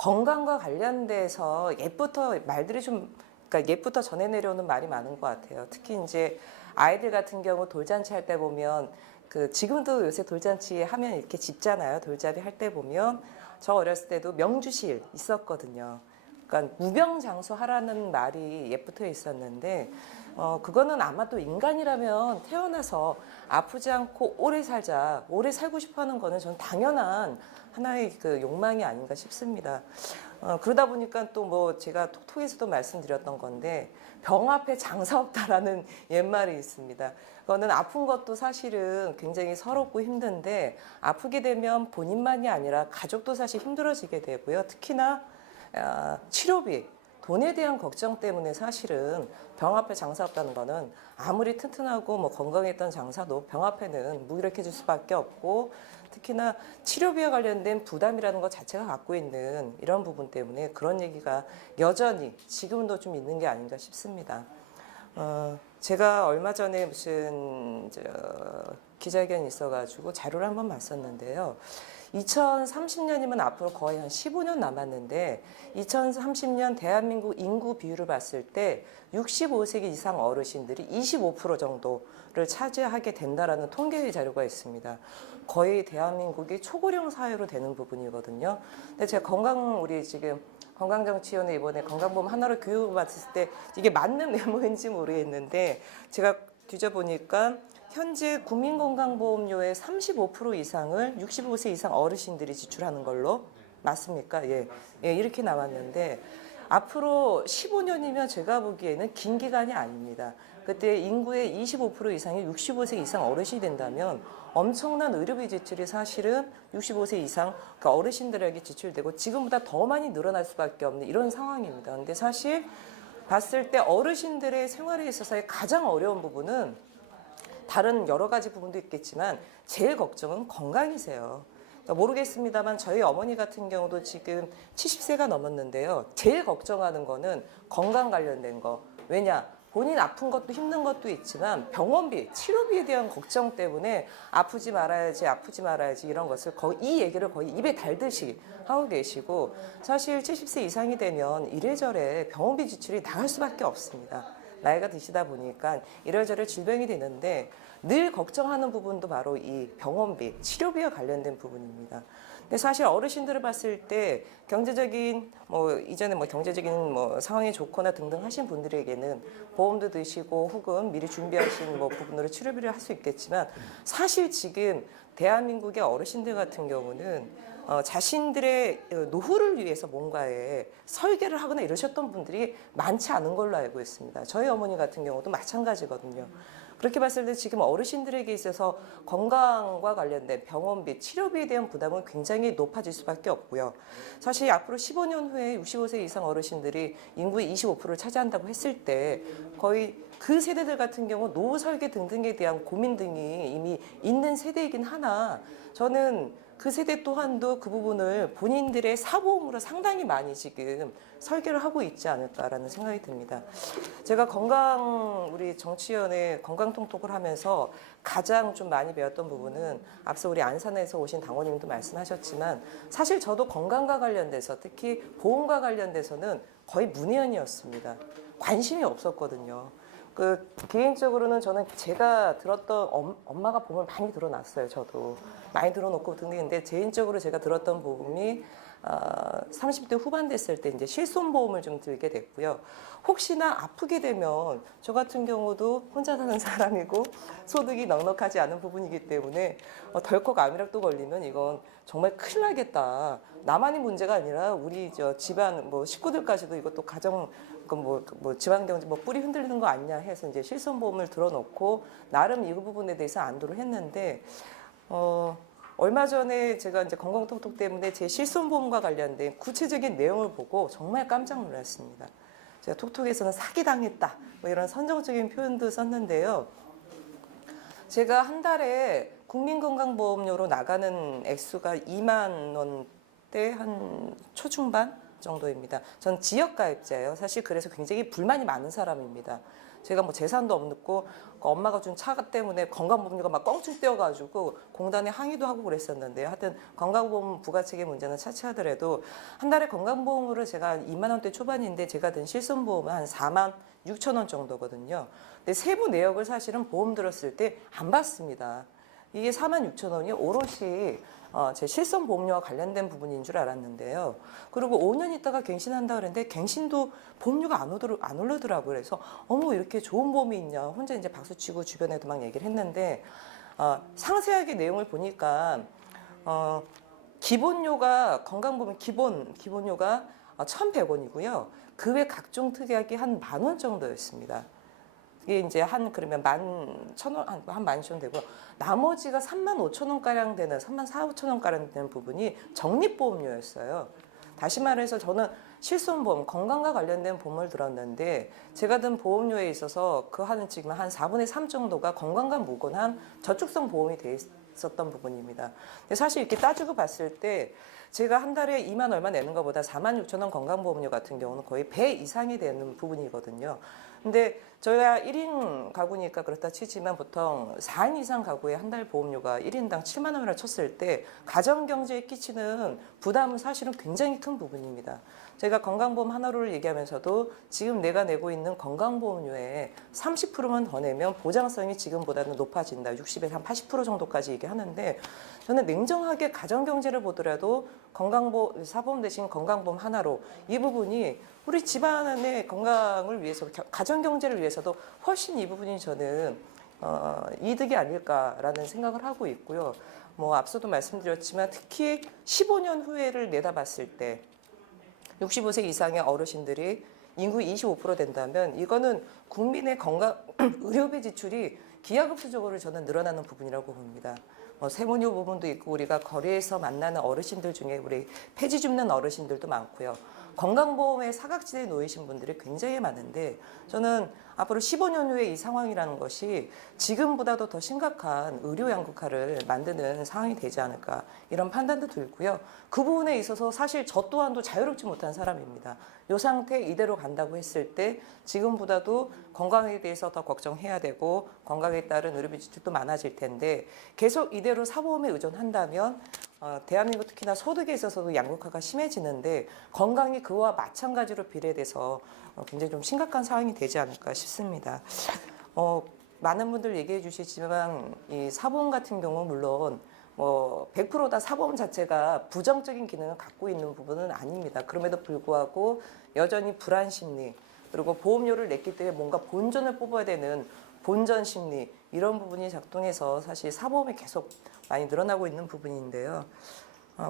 건강과 관련돼서 옛부터 말들이 좀, 그러니까 옛부터 전해 내려오는 말이 많은 것 같아요. 특히 이제 아이들 같은 경우 돌잔치 할 때 보면 지금도 요새 돌잔치 하면 이렇게 짚잖아요. 돌잡이 할 때 보면 저 어렸을 때도 명주실 있었거든요. 그러니까 무병장수 하라는 말이 옛부터 있었는데 그거는 아마도 인간이라면 태어나서 아프지 않고 오래 살자, 오래 살고 싶어하는 거는 저는 당연한 하나의 욕망이 아닌가 싶습니다. 그러다 보니까 또 뭐 제가 톡톡에서도 말씀드렸던 건데 병 앞에 장사 없다라는 옛말이 있습니다. 그거는 아픈 것도 사실은 굉장히 서럽고 힘든데 아프게 되면 본인만이 아니라 가족도 사실 힘들어지게 되고요. 특히나 치료비, 돈에 대한 걱정 때문에 사실은 병 앞에 장사 없다는 거는 아무리 튼튼하고 뭐 건강했던 장사도 병 앞에는 무기력해질 수밖에 없고 특히나 치료비와 관련된 부담이라는 것 자체가 갖고 있는 이런 부분 때문에 그런 얘기가 여전히 지금도 좀 있는 게 아닌가 싶습니다. 제가 얼마 전에 무슨 기자회견이 있어가지고 자료를 한번 봤었는데요. 2030년이면 앞으로 거의 한 15년 남았는데 2030년 대한민국 인구 비율을 봤을 때 65세 이상 어르신들이 25% 정도를 차지하게 된다라는 통계의 자료가 있습니다. 거의 대한민국이 초고령 사회로 되는 부분이거든요. 근데 제가 우리 지금 건강정치위원회 이번에 건강보험 하나로 교육을 받았을 때 이게 맞는 메모인지 모르겠는데 제가 뒤져보니까 현재 국민건강보험료의 35% 이상을 65세 이상 어르신들이 지출하는 걸로 맞습니까? 예, 이렇게 나왔는데 앞으로 15년이면 제가 보기에는 긴 기간이 아닙니다. 그때 인구의 25% 이상이 65세 이상 어르신이 된다면 엄청난 의료비 지출이 사실은 65세 이상 그러니까 어르신들에게 지출되고 지금보다 더 많이 늘어날 수밖에 없는 이런 상황입니다. 근데 사실 봤을 때 어르신들의 생활에 있어서의 가장 어려운 부분은 다른 여러 가지 부분도 있겠지만 제일 걱정은 건강이세요. 그러니까 모르겠습니다만 저희 어머니 같은 경우도 지금 70세가 넘었는데요. 제일 걱정하는 거는 건강 관련된 거. 왜냐? 본인 아픈 것도 힘든 것도 있지만 병원비, 치료비에 대한 걱정 때문에 아프지 말아야지 이런 것을 이 얘기를 거의 입에 달듯이 하고 계시고 사실 70세 이상이 되면 이래저래 병원비 지출이 나갈 수밖에 없습니다. 나이가 드시다 보니까 이래저래 질병이 되는데 늘 걱정하는 부분도 바로 이 병원비, 치료비와 관련된 부분입니다. 근데 사실 어르신들을 봤을 때 경제적인 이전에 경제적인 상황이 좋거나 등등 하신 분들에게는 보험도 드시고 혹은 미리 준비하신 부분으로 치료비를 할 수 있겠지만 사실 지금 대한민국의 어르신들 같은 경우는 자신들의 노후를 위해서 뭔가에 설계를 하거나 이러셨던 분들이 많지 않은 걸로 알고 있습니다. 저희 어머니 같은 경우도 마찬가지거든요. 그렇게 봤을 때 지금 어르신들에게 있어서 건강과 관련된 병원비, 치료비에 대한 부담은 굉장히 높아질 수밖에 없고요. 사실 앞으로 15년 후에 65세 이상 어르신들이 인구의 25%를 차지한다고 했을 때 거의 그 세대들 같은 경우 노후 설계 등등에 대한 고민 등이 이미 있는 세대이긴 하나 저는 그 세대 또한도 그 부분을 본인들의 사보험으로 상당히 많이 지금 설계를 하고 있지 않을까라는 생각이 듭니다. 제가 우리 정치위원회 건강통톡을 하면서 가장 좀 많이 배웠던 부분은 앞서 우리 안산에서 오신 당원님도 말씀하셨지만 사실 저도 건강과 관련돼서 특히 보험과 관련돼서는 거의 문외한이었습니다. 관심이 없었거든요. 개인적으로는 저는 제가 들었던 엄마가 보험을 많이 들어놨어요. 저도 많이 들어놓고 등등인데 개인적으로 제가 들었던 보험이 30대 후반 됐을 때 이제 실손보험을 좀 들게 됐고요. 혹시나 아프게 되면 저 같은 경우도 혼자 사는 사람이고 소득이 넉넉하지 않은 부분이기 때문에 덜컥 암이라도 걸리면 이건 정말 큰일 나겠다. 나만이 문제가 아니라 우리 집안 식구들까지도 이것도 가정 집안 경제 뿌리 흔들리는 거 아니냐 해서 이제 실손보험을 들어놓고 나름 이 부분에 대해서 안도를 했는데 얼마 전에 제가 이제 건강톡톡 때문에 제 실손보험과 관련된 구체적인 내용을 보고 정말 깜짝 놀랐습니다. 제가 톡톡에서는 사기당했다 이런 선정적인 표현도 썼는데요. 제가 한 달에 국민건강보험료로 나가는 액수가 2만 원대 한 초중반 정도입니다. 전 지역가입자예요. 사실 그래서 굉장히 불만이 많은 사람입니다. 제가 뭐 재산도 없고 엄마가 준 차 때문에 건강보험료가 막 껑충 뛰어가지고 공단에 항의도 하고 그랬었는데요. 하여튼 건강보험 부가책의 문제는 차치하더라도 한 달에 건강보험으로 제가 2만 원대 초반인데 제가 든 실손보험은 한 4만 6천 원 정도거든요. 근데 세부 내역을 사실은 보험 들었을 때 안 받습니다. 이게 4만 6천 원이 오롯이 제 실손보험료와 관련된 부분인 줄 알았는데요. 그리고 5년 있다가 갱신한다 그랬는데 갱신도 보험료가 안 오르더라고요. 그래서 어머 이렇게 좋은 보험이 있냐. 혼자 이제 박수치고 주변에도 막 얘기를 했는데 상세하게 내용을 보니까 기본료가 건강보험 기본료가 1,100원이고요. 그 외 각종 특약이 한 10,000원 정도였습니다. 이게 이제 그러면 11,000원, 한 12,000원 되고, 나머지가 35,000원 가량 되는, 34,5,000원 가량 되는 부분이 적립보험료였어요. 다시 말해서 저는 실손보험, 건강과 관련된 보험을 들었는데, 제가 든 보험료에 있어서 지금 한 4분의 3 정도가 건강과 무관한 저축성 보험이 돼 있었던 부분입니다. 근데 사실 이렇게 따지고 봤을 때, 제가 한 달에 2만 얼마 내는 것보다 46,000원 건강보험료 같은 경우는 거의 배 이상이 되는 부분이거든요. 근데 저희가 1인 가구니까 그렇다 치지만 보통 4인 이상 가구의 한 달 보험료가 1인당 7만 원이라 쳤을 때 가정경제에 끼치는 부담은 사실은 굉장히 큰 부분입니다. 저희가 건강보험 하나로를 얘기하면서도 지금 내가 내고 있는 건강보험료에 30%만 더 내면 보장성이 지금보다는 높아진다. 60에서 한 80% 정도까지 얘기하는데 저는 냉정하게 가정경제를 보더라도 사보험 대신 건강보험 하나로 이 부분이 우리 집안의 건강을 위해서 가정경제를 위해서도 훨씬 이 부분이 저는 이득이 아닐까라는 생각을 하고 있고요. 뭐 앞서도 말씀드렸지만 특히 15년 후에를 내다봤을 때 65세 이상의 어르신들이 인구 25% 된다면 이거는 국민의 건강 의료비 지출이 기하급수적으로 저는 늘어나는 부분이라고 봅니다. 세모뇨 부분도 있고 우리가 거리에서 만나는 어르신들 중에 우리 폐지 줍는 어르신들도 많고요. 건강보험에 사각지대에 놓이신 분들이 굉장히 많은데 저는 앞으로 15년 후에 이 상황이라는 것이 지금보다도 더 심각한 의료 양극화를 만드는 상황이 되지 않을까 이런 판단도 들고요. 그 부분에 있어서 사실 저 또한도 자유롭지 못한 사람입니다. 이 상태 이대로 간다고 했을 때 지금보다도 건강에 대해서 더 걱정해야 되고 건강에 따른 의료비 지출도 많아질 텐데 계속 이대로 사보험에 의존한다면 대한민국 특히나 소득에 있어서도 양극화가 심해지는데 건강이 그와 마찬가지로 비례돼서 굉장히 좀 심각한 상황이 되지 않을까 싶습니다. 많은 분들 얘기해 주시지만 이 사보험 같은 경우 물론 100%다 사보험 자체가 부정적인 기능을 갖고 있는 부분은 아닙니다. 그럼에도 불구하고 여전히 불안 심리 그리고 보험료를 냈기 때문에 뭔가 본전을 뽑아야 되는 본전 심리 이런 부분이 작동해서 사실 사보험이 계속 많이 늘어나고 있는 부분인데요.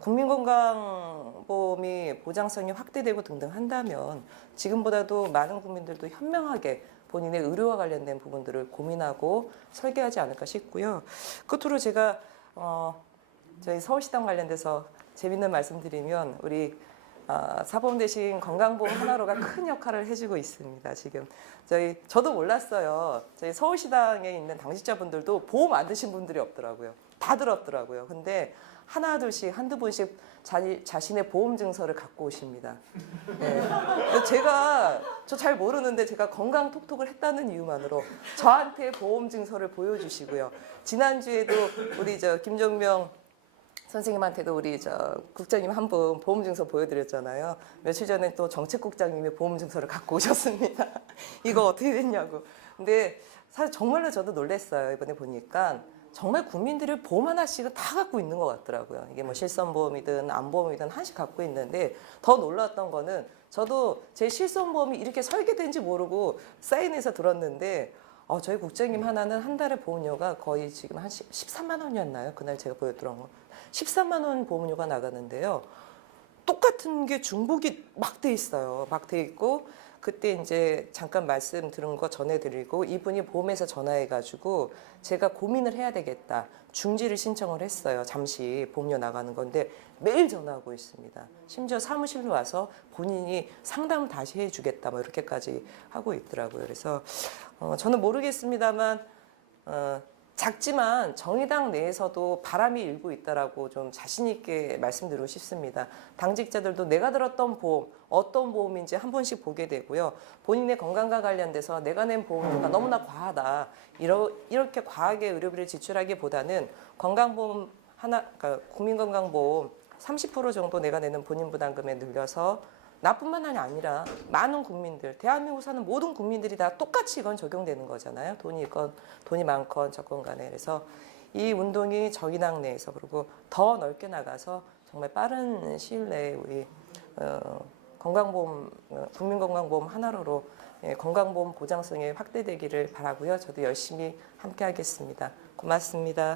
국민건강보험이 보장성이 확대되고 등등 한다면 지금보다도 많은 국민들도 현명하게 본인의 의료와 관련된 부분들을 고민하고 설계하지 않을까 싶고요. 끝으로 제가 저희 서울시당 관련돼서 재밌는 말씀드리면 우리 사보험 대신 건강보험 하나로가 큰 역할을 해주고 있습니다. 지금 저도 몰랐어요. 저희 서울시당에 있는 당직자분들도 보험 안 드신 분들이 없더라고요. 다 들었더라고요. 근데 하나 둘씩 한두 분씩 자신의 보험 증서를 갖고 오십니다. 네. 저 잘 모르는데 제가 건강 톡톡을 했다는 이유만으로 저한테 보험 증서를 보여주시고요. 지난주에도 우리 김종명 선생님한테도 우리 국장님 한 분 보험 증서 보여드렸잖아요. 며칠 전에 또 정책국장님이 보험 증서를 갖고 오셨습니다. 이거 어떻게 됐냐고. 근데 사실 정말로 저도 놀랐어요. 이번에 보니까 정말 국민들이 보험 하나씩은 다 갖고 있는 것 같더라고요. 이게 뭐 실손보험이든 안보험이든 하나씩 갖고 있는데 더 놀랐던 거는 저도 제 실손보험이 이렇게 설계된지 모르고 사인해서 들었는데 저희 국장님 하나는 한 달에 보험료가 거의 지금 한 13만 원이었나요? 그날 제가 보여드린 거. 13만 원 보험료가 나가는데요. 똑같은 게 중복이 막 돼 있어요. 막 돼 있고 그때 이제 잠깐 말씀 들은 거 전해드리고 이분이 보험회사 전화해가지고 제가 고민을 해야 되겠다. 중지를 신청을 했어요. 잠시 보험료 나가는 건데 매일 전화하고 있습니다. 심지어 사무실로 와서 본인이 상담을 다시 해주겠다. 뭐 이렇게까지 하고 있더라고요. 그래서 저는 모르겠습니다만 작지만 정의당 내에서도 바람이 일고 있다라고 좀 자신 있게 말씀드리고 싶습니다. 당직자들도 내가 들었던 보험, 어떤 보험인지 한 번씩 보게 되고요. 본인의 건강과 관련돼서 내가 낸 보험료가 너무나 과하다. 이렇게 과하게 의료비를 지출하기보다는 건강보험 하나, 그러니까 국민건강보험 30% 정도 내가 내는 본인 부담금에 늘려서 나뿐만 아니라 많은 국민들, 대한민국 사는 모든 국민들이 다 똑같이 이건 적용되는 거잖아요. 돈이 많건 적건 간에. 그래서 이 운동이 정의당 내에서 그리고 더 넓게 나가서 정말 빠른 시일 내에 우리 건강보험, 국민건강보험 하나로 건강보험 보장성이 확대되기를 바라고요. 저도 열심히 함께 하겠습니다. 고맙습니다.